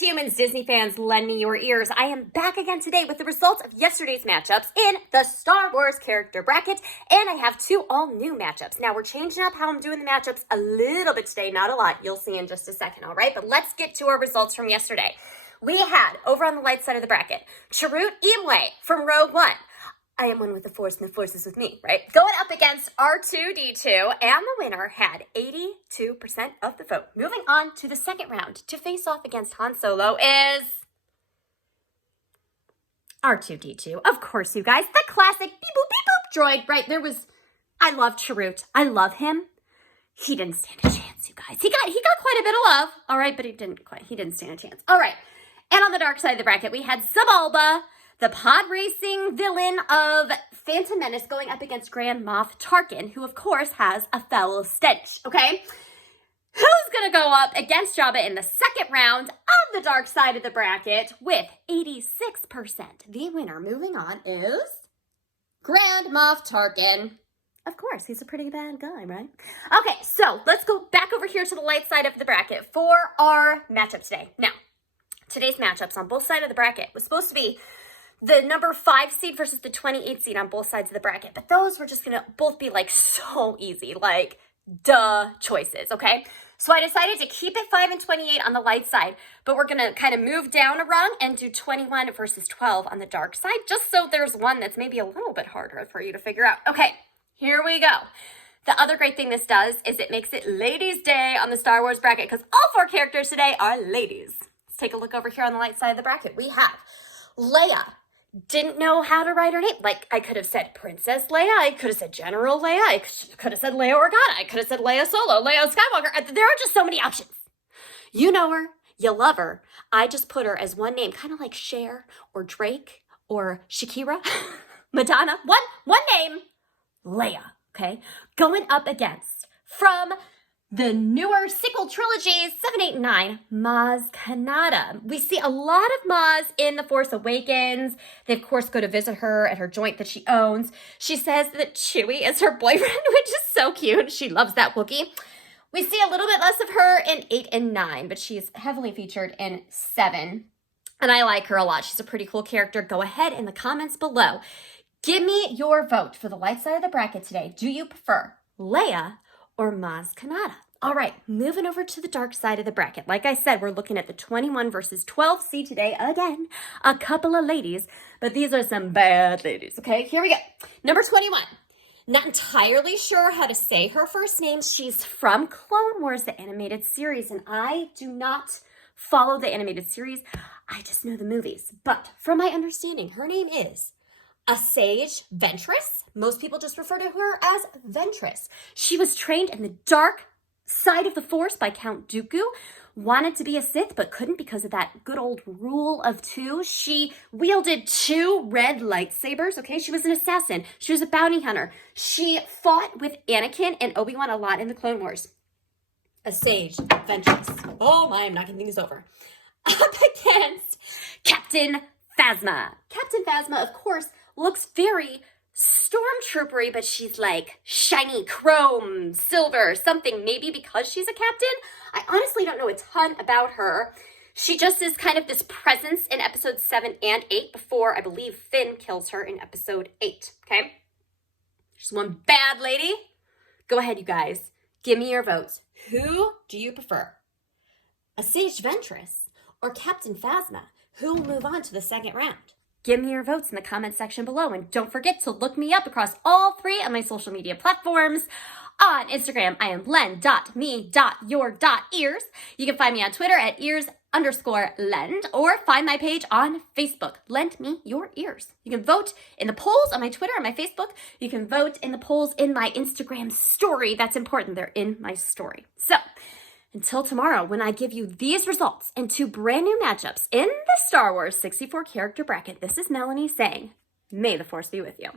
humans, Disney fans, lend me your ears. I am back again today with the results of yesterday's matchups in the Star Wars character bracket, and I have two all-new matchups. Now, we're changing up how I'm doing the matchups a little bit today, not a lot. You'll see in just a second, all right? But let's get to our results from yesterday. We had, over on the light side of the bracket, Chirrut Imwe from Rogue One. I am one with the Force, and the Force is with me, right? Going up against R2-D2, and the winner had 82% of the vote. Moving on to the second round to face off against Han Solo is R2-D2. Of course, you guys, the classic beep-boop droid, right? I love Chirrut. I love him. He didn't stand a chance, you guys. He got quite a bit of love, all right, but he didn't stand a chance. All right, and on the dark side of the bracket, we had Xibalba, the pod racing villain of Phantom Menace, going up against Grand Moff Tarkin, who of course has a foul stench, okay? Who's gonna go up against Jabba in the second round of the dark side of the bracket with 86%? The winner, moving on, is Grand Moff Tarkin. Of course, he's a pretty bad guy, right? Okay, so let's go back over here to the light side of the bracket for our matchup today. Now, today's matchups on both sides of the bracket was supposed to be the number 5 seed versus the 28 seed on both sides of the bracket. But those were just going to both be like so easy, like duh choices, okay? So I decided to keep it 5 and 28 on the light side, but we're going to kind of move down a rung and do 21 versus 12 on the dark side, just so there's one that's maybe a little bit harder for you to figure out. Okay, here we go. The other great thing this does is it makes it Ladies' Day on the Star Wars bracket, because all 4 characters today are ladies. Let's take a look over here on the light side of the bracket. We have Leia. Didn't know how to write her name. Like, I could have said Princess Leia. I could have said General Leia. I could have said Leia Organa. I could have said Leia Solo, Leia Skywalker. There are just so many options. You know her. You love her. I just put her as one name, kind of like Cher or Drake or Shakira, Madonna. One name, Leia, okay? Going up against, from the newer sequel trilogies, 7, 8, and 9, Maz Kanata. We see a lot of Maz in The Force Awakens. They, of course, go to visit her at her joint that she owns. She says that Chewie is her boyfriend, which is so cute. She loves that Wookiee. We see a little bit less of her in 8 and 9, but she's heavily featured in 7. And I like her a lot. She's a pretty cool character. Go ahead in the comments below. Give me your vote for the light side of the bracket today. Do you prefer Leia or Maz Kanata? All right, moving over to the dark side of the bracket. Like I said, we're looking at the 21 versus 12 seed today. Again, a couple of ladies, but these are some bad ladies, okay? Here we go. Number 21. Not entirely sure how to say her first name. She's from Clone Wars, the animated series, and I do not follow the animated series. I just know the movies. But from my understanding, her name is Asajj Ventress. Most people just refer to her as Ventress. She was trained in the dark side of the Force by Count Dooku. Wanted to be a Sith, but couldn't because of that good old rule of 2. She wielded 2 red lightsabers, okay? She was an assassin. She was a bounty hunter. She fought with Anakin and Obi-Wan a lot in the Clone Wars. Asajj Ventress. Oh my, I'm knocking things over. Up against Captain Phasma. Captain Phasma, of course, looks very stormtroopery, but she's like shiny chrome, silver, something, maybe because she's a captain. I honestly don't know a ton about her. She just is kind of this presence in episodes 7 and 8 before, I believe, Finn kills her in episode 8, okay? She's one bad lady. Go ahead, you guys. Give me your votes. Who do you prefer? Asajj Ventress or Captain Phasma? Who will move on to the second round? Give me your votes in the comment section below, and don't forget to look me up across all 3 of my social media platforms. On Instagram, I am len.me.your.ears. You can find me on Twitter at ears_lend, or find my page on Facebook, Lend Me Your Ears. You can vote in the polls on my Twitter and my Facebook. You can vote in the polls in my Instagram story. That's important. They're in my story. So, until tomorrow, when I give you these results and 2 brand new matchups in the Star Wars 64 character bracket, this is Melanie saying, may the Force be with you.